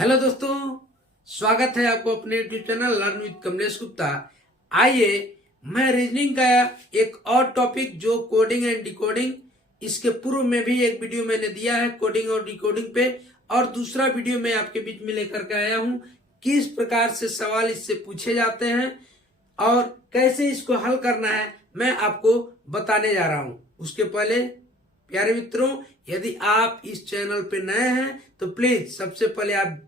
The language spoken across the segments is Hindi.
हेलो दोस्तों, स्वागत है आपको अपने YouTube channel learn with Kamlesh Gupta. आइए मैं रीजनिंग का एक और टॉपिक जो कोडिंग एंड डिकोडिंग, इसके पूर्व में भी एक वीडियो मैंने दिया है कोडिंग और डिकोडिंग पे, और दूसरा वीडियो मैं आपके बीच में लेकर के आया हूं। किस प्रकार से सवाल इससे पूछे जाते हैं और कैसे इसको हल करना है मैं आपको बताने जा रहा हूं। उसके पहले प्यारे मित्रों, यदि आप इस चैनल पे नए हैं तो प्लीज सबसे पहले आप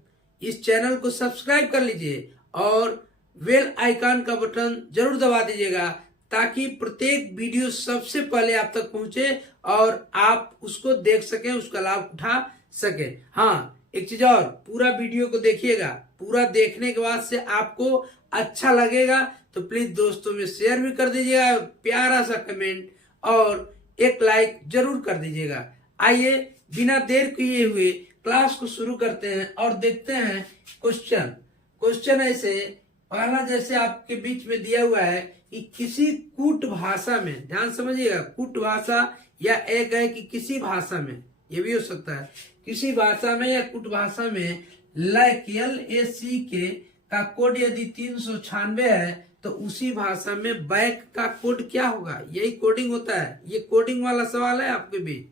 इस चैनल को सब्सक्राइब कर लीजिए और बेल आइकन का बटन जरूर दबा दीजिएगा ताकि प्रत्येक वीडियो सबसे पहले आप तक पहुंचे और आप उसको देख सकें, उसका लाभ उठा सकें। हाँ, एक चीज और, पूरा वीडियो को देखिएगा। पूरा देखने के बाद से आपको अच्छा लगेगा तो प्लीज दोस्तों में शेयर भी कर दीजिएगा, प्यारा सा कमेंट और एक लाइक जरूर कर दीजिएगा। आइए बिना देर किए हुए क्लास को शुरू करते हैं और देखते हैं क्वेश्चन ऐसे पहला जैसे आपके बीच में दिया हुआ है कि किसी कूट भाषा में, ध्यान समझिएगा, कूट भाषा या एक है कि किसी भाषा में, ये भी हो सकता है किसी भाषा में या कूट भाषा में LAC के का कोड यदि 396 है तो उसी भाषा में बैक का कोड क्या होगा। यही कोडिंग होता है। ये कोडिंग वाला सवाल है आपके बीच,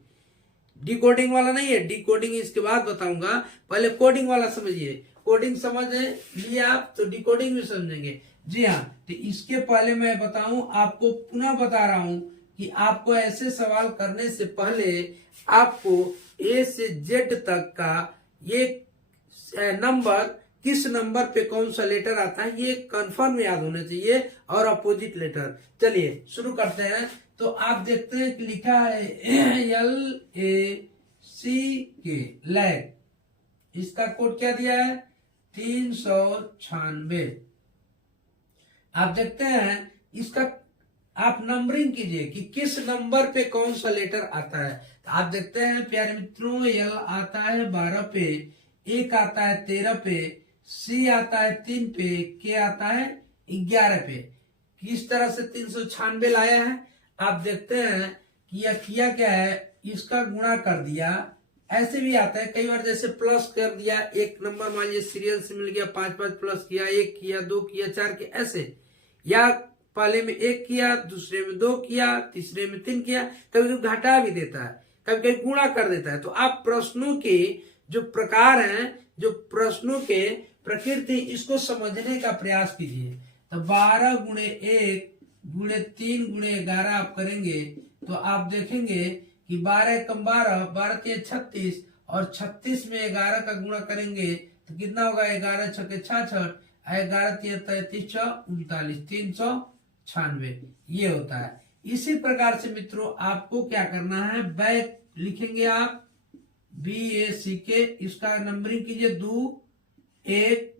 डिकोडिंग वाला नहीं है। डिकोडिंग इसके बाद बताऊंगा, पहले कोडिंग वाला समझिए। कोडिंग समझ लिए आप तो डिकोडिंग भी समझेंगे। जी हाँ, तो इसके पहले मैं बताऊं, आपको पुनः बता रहा हूं कि आपको ऐसे सवाल करने से पहले आपको A से Z तक का ये नंबर, किस नंबर पे कौन सा लेटर आता है, ये कंफर्म याद होना चाहिए, और अपोजिट लेटर। चलिए शुरू करते हैं। तो आप देखते हैं कि लिखा है LAC के लैक, इसका कोड क्या दिया है 396। आप देखते हैं इसका, आप नंबरिंग कीजिए कि किस नंबर पे कौन सा लेटर आता है। तो आप देखते हैं प्यारे मित्रों, L आता है 12 पे, एक आता है 13 पे, C आता है 3 पे, K आता है 11 पे। किस तरह से 396 लाया है आप देखते हैं कि यह किया क्या है, इसका गुणा कर दिया। ऐसे भी आता है कई बार, जैसे प्लस कर दिया, एक नंबर मान लीजिए सीरियल से मिल गया, 5 प्लस किया, 1 किया, 2 किया, 4 किया, ऐसे। या पहले में 1 किया, दूसरे में 2 किया, तीसरे में 3 किया। कभी कभी घटा भी देता है, कभी कभी गुणा कर देता है। तो आप प्रश्नों के जो प्रकार हैं, जो प्रश्नों के प्रकृति, इसको समझने का प्रयास कीजिए। तो 12 गुणे 1 गुणे 3 गुणे 11 आप करेंगे तो आप देखेंगे कि 12 कम 12, 12 के 36, और 36 में 11 का गुणा करेंगे तो कितना होगा, 11 छके 66, 11 तिया 33 39, 396 ये होता है। इसी प्रकार से मित्रों आपको क्या करना है, बैक लिखेंगे आप BAC के, इसका नंबरिंग कीजिए 2 1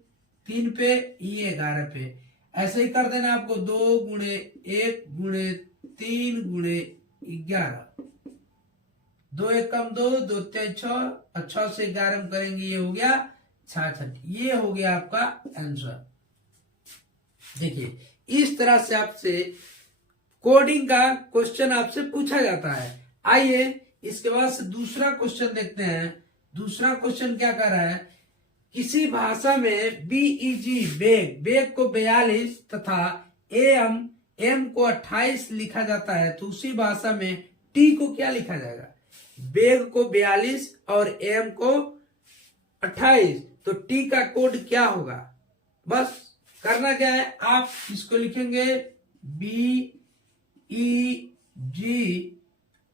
3 पे, ये 11 पे। ऐसे ही कर देना आपको 2 गुणे 1 गुणे 3 गुणे 11, 2 1 कम 2, 2 3 6, और 6 से 11 करेंगे, ये हो गया 66। ये हो गया आपका आंसर। देखिए इस तरह से आपसे कोडिंग का क्वेश्चन आपसे पूछा जाता है। आइए इसके बाद से दूसरा क्वेश्चन देखते हैं। दूसरा क्वेश्चन क्या कर रहा है, किसी भाषा में BEG बेग को 42 तथा AM को 28 लिखा जाता है तो उसी भाषा में T को क्या लिखा जाएगा। बेग को 42 और AM को 28, तो T का कोड क्या होगा। बस करना क्या है, आप इसको लिखेंगे BEG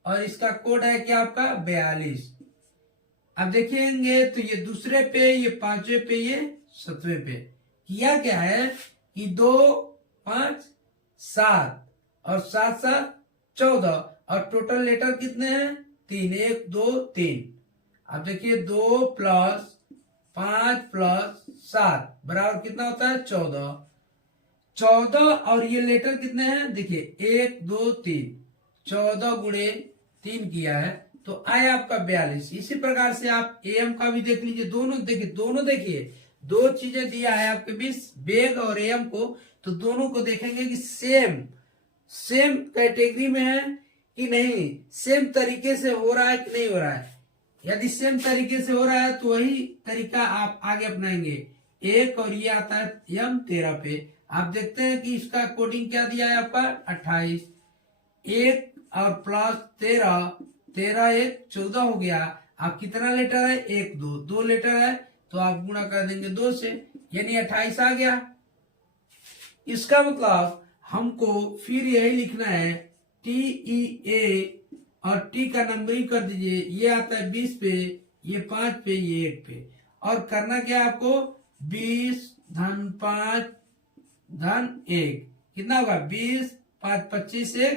और इसका कोड है क्या आपका 42। अब देखेंगे तो ये दूसरे पे, ये 5वें पे, ये 7वें पे। किया क्या है कि 2 5 7 और 7 7 14, और टोटल लेटर कितने हैं 3, 1 2 3। अब देखिए 2 प्लस 5 प्लस 7 बराबर कितना होता है 14, और ये लेटर कितने हैं, देखिए 1 2 3, 14 गुणे 3 किया है तो आया आपका 42। इसी प्रकार से आप AM का भी देख लीजिए, दोनों देखिए, दो चीजें दिया है आपके बीच, बेग और AM को, तो दोनों को देखेंगे कि सेम कैटेगरी में है कि नहीं, सेम तरीके से हो रहा है कि नहीं हो रहा है। यदि सेम तरीके से हो रहा है तो वही तरीका आप आगे अपनाएंगे। एक और ये आता है यम 13 पे, आप देखते हैं कि इसका कोडिंग क्या दिया है आपका 28, एक और प्लस 13, 13 एक 14 हो गया। अब कितना लेटर है, एक दो, दो लेटर है तो आप गुणा कर देंगे 2 से, यानी 28 आ गया। इसका मतलब हमको फिर यही लिखना है TEA और टी का नंबरिंग कर दीजिए, ये आता है 20 पे, ये 5 पे, ये 1 पे, और करना क्या है आपको 20 धन 5 धन 1 कितना होगा 20, 5 25 1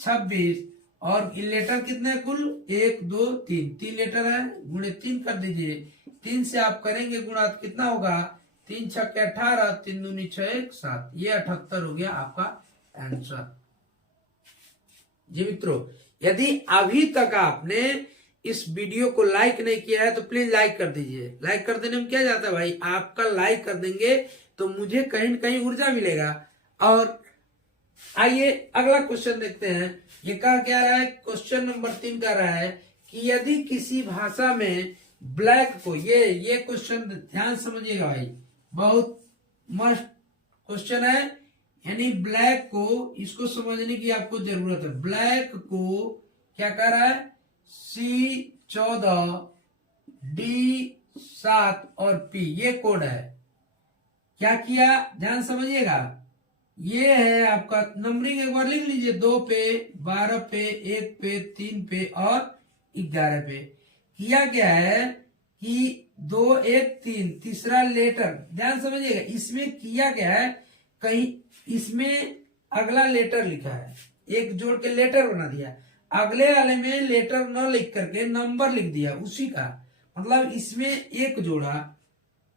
26, और लेटर कितने कुल 1 2 3, 3 लेटर है, गुणे 3 कर दीजिए, 3 से आप करेंगे गुणा तो कितना होगा 3 छक्के 18, 3 दूनी 6 1 7, ये 78 हो गया आपका आंसर। जी मित्रों, यदि अभी तक आपने इस वीडियो को लाइक नहीं किया है तो प्लीज लाइक कर दीजिए। लाइक कर देने में क्या जाता है भाई, आपका लाइक कर देंगे तो मुझे कहीं न कहीं ऊर्जा मिलेगा। और आइए अगला क्वेश्चन देखते हैं। ये क्या रहा है, क्वेश्चन नंबर 3 का रहा है कि यदि किसी भाषा में ब्लैक को, ये क्वेश्चन ध्यान समझिएगा भाई, बहुत मस्त क्वेश्चन है, यानी ब्लैक को, इसको समझने की आपको जरूरत है। ब्लैक को क्या कह रहा है C14 D7 और P, ये कोड है। क्या किया ध्यान समझिएगा, ये है आपका नंबरिंग, एक बार लिख लीजिए 2 पे 12 पे 1 पे 3 पे और 11 पे। किया क्या है कि 2 1 3 तीसरा लेटर, ध्यान समझिएगा, इसमें किया क्या है, कहीं इसमें अगला लेटर लिखा है, एक जोड़ के लेटर बना दिया, अगले वाले में लेटर न लिख करके नंबर लिख दिया उसी का, मतलब इसमें एक जोड़ा,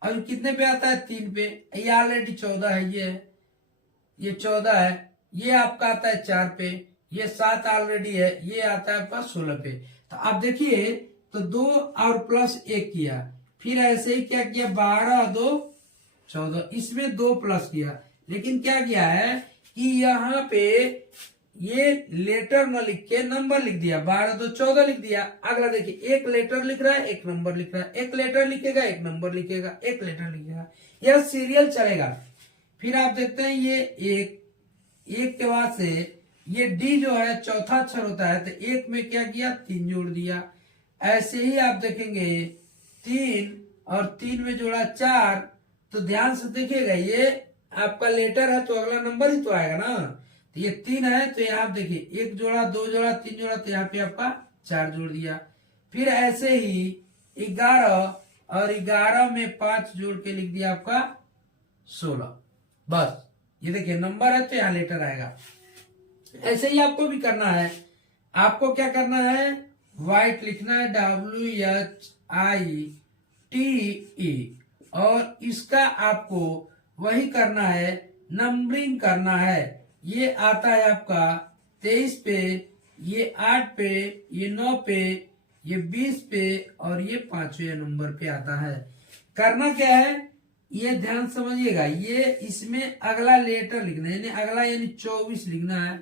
अब कितने पे आता है 3 पे, ये ऑलरेडी 14 है, ये 14 है, ये आपका आता है 4 पे, ये 7 ऑलरेडी है, ये आता है आपका 16 पे। तो आप देखिए तो 2 और प्लस 1 किया, फिर ऐसे ही क्या किया 12 2 14, इसमें 2 प्लस किया, लेकिन क्या किया है कि यहाँ पे ये लेटर न लिख के नंबर लिख दिया, 12 2 14 लिख दिया। अगला देखिए एक लेटर लिख रहा है एक नंबर लिख रहा है, एक लेटर लिखेगा एक नंबर लिखेगा, एक लेटर लिखेगा, यह सीरियल चलेगा। फिर आप देखते हैं ये एक के बाद से ये डी जो है चौथा अक्षर होता है, तो एक में क्या किया 3 जोड़ दिया। ऐसे ही आप देखेंगे 3 और 3 में जोड़ा 4, तो ध्यान से देखिएगा ये आपका लेटर है तो अगला नंबर ही तो आएगा ना, तो ये 3 है तो यहाँ देखिए 1 जोड़ा 2 जोड़ा 3 जोड़ा, तो यहाँ पे आपका 4 जोड़ दिया। फिर ऐसे ही 11 और 11 में 5 जोड़ के लिख दिया आपका 16, बस ये देखिए नंबर है तो यहाँ लेटर आएगा। ऐसे ही आपको भी करना है, आपको क्या करना है व्हाइट लिखना है WHITE, और इसका आपको वही करना है, नंबरिंग करना है। ये आता है आपका 23 पे, ये 8 पे, ये 9 पे, ये 20 पे और ये 5वें नंबर पे आता है। करना क्या है ये ध्यान समझिएगा, ये इसमें अगला लेटर लिखना है, यानी अगला यानी 24 लिखना है,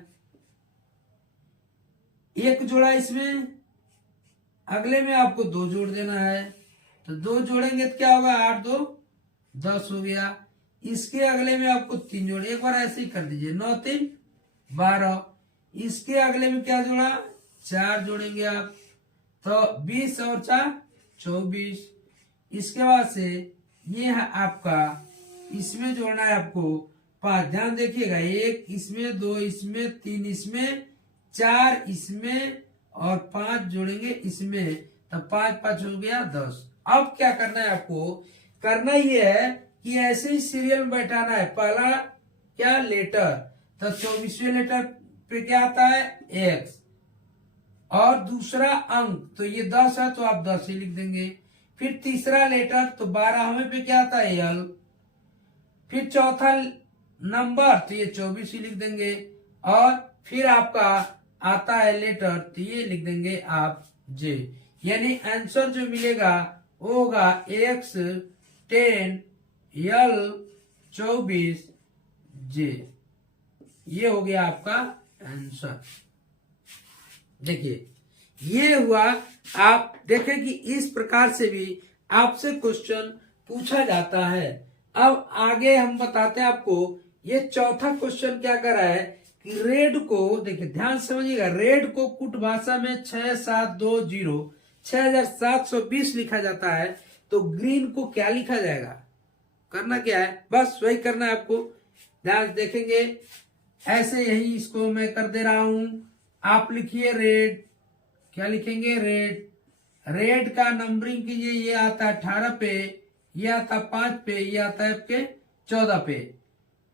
एक जोड़ा इसमें, अगले में आपको 2 जोड़ देना है, तो 2 जोड़ेंगे तो क्या होगा 8 2 10 हो गया। इसके अगले में आपको 3 जोड़े, एक बार ऐसे ही कर दीजिए 9 3 12, इसके अगले में क्या जोड़ा 4 जोड़ेंगे आप, तो 20 और 4 24। इसके बाद से ये है आपका, इसमें जोड़ना है आपको 5, ध्यान देखिएगा 1 इसमें 2 इसमें 3 इसमें 4 इसमें और 5 जोड़ेंगे इसमें, तो 5 5 हो गया 10। अब क्या करना है आपको, करना ये है कि ऐसे ही सीरियल में बैठाना है, पहला क्या लेटर, तो 24वें लेटर पे क्या आता है X, और दूसरा अंक तो ये 10 है तो आप 10 ही लिख देंगे। फिर तीसरा लेटर तो 12वें पे क्या आता है L, फिर चौथा नंबर तो ये 24 ही लिख देंगे, और फिर आपका आता है लेटर तो ये लिख देंगे आप J, यानी आंसर जो मिलेगा वो होगा X 10 L 24 J, ये हो गया आपका आंसर। देखिए ये हुआ। आप देखें कि इस प्रकार से भी आपसे क्वेश्चन पूछा जाता है। अब आगे हम बताते हैं आपको, ये चौथा क्वेश्चन क्या कर रहा है कि रेड को, देखिए ध्यान समझिएगा, रेड को कुट भाषा में 6720 6720 लिखा जाता है, तो ग्रीन को क्या लिखा जाएगा? करना क्या है, बस वही करना है आपको। ध्यान देखेंगे, ऐसे यही इसको मैं कर दे रहा हूं। आप लिखिए रेड, क्या लिखेंगे? रेड। रेड का नंबरिंग कीजिए, ये आता है 18 पे, ये आता 5 पे, ये आता है आपके 14 पे।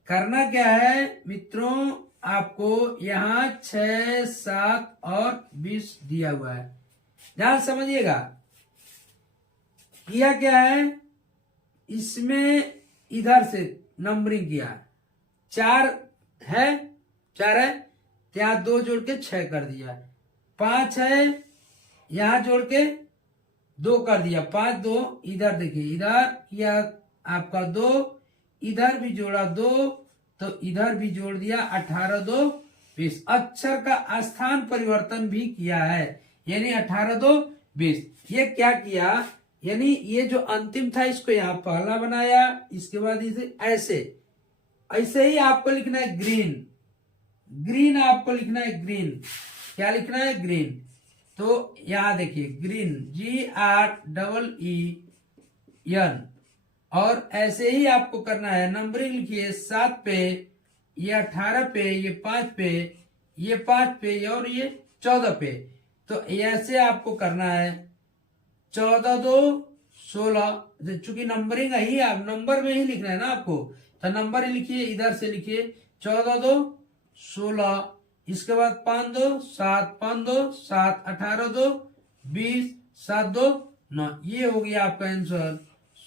करना क्या है मित्रों, आपको यहाँ 6, 7 और 20 दिया हुआ है। ध्यान समझिएगा, किया क्या है, इसमें इधर से नंबरिंग किया, 4 है, 4 है, यहाँ 2 जोड़ के 6 कर दिया, 5 है, यहां जोड़ के 2 कर दिया, 5 2, इधर देखिए, इधर किया आपका 2, इधर भी जोड़ा 2, तो इधर भी जोड़ दिया, 18 2 20। अक्षर का स्थान परिवर्तन भी किया है, यानी 18 2 20। ये क्या किया, यानी ये जो अंतिम था इसको यहाँ पहला बनाया, इसके बाद इसे ऐसे ऐसे ही आपको लिखना है ग्रीन। ग्रीन आपको लिखना है ग्रीन, क्या लिखना है? ग्रीन। तो यहां देखिए ग्रीन, GREEN, और ऐसे ही आपको करना है। नंबरिंग लिखिए 7 पे, ये 18 पे, ये 5 पे, ये 5 पे, और ये 14 पे। तो ऐसे आपको करना है, 14 2 16। चूंकि नंबरिंग ही, आप नंबर में ही लिखना है ना आपको, तो नंबर ही लिखिए, इधर से लिखिए 14 2 16, इसके बाद 5 2 7, 5 2 7, 18 2 20, 7 2 9। ये हो गया आपका आंसर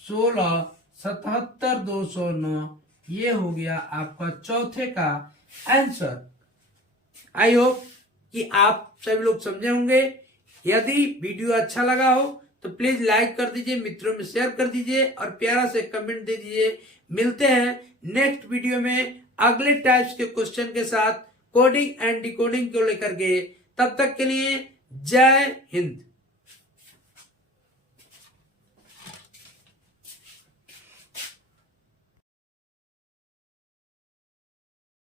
16 77 209। ये हो गया आपका चौथे का आंसर। आई होप कि आप सभी लोग समझे होंगे। यदि वीडियो अच्छा लगा हो तो प्लीज लाइक कर दीजिए, मित्रों में शेयर कर दीजिए और प्यारा से कमेंट दे दीजिए। मिलते हैं नेक्स्ट वीडियो में अगले टाइप्स के क्वेश्चन के साथ, कोडिंग एंड डिकोडिंग को लेकर के। तब तक के लिए जय हिंद।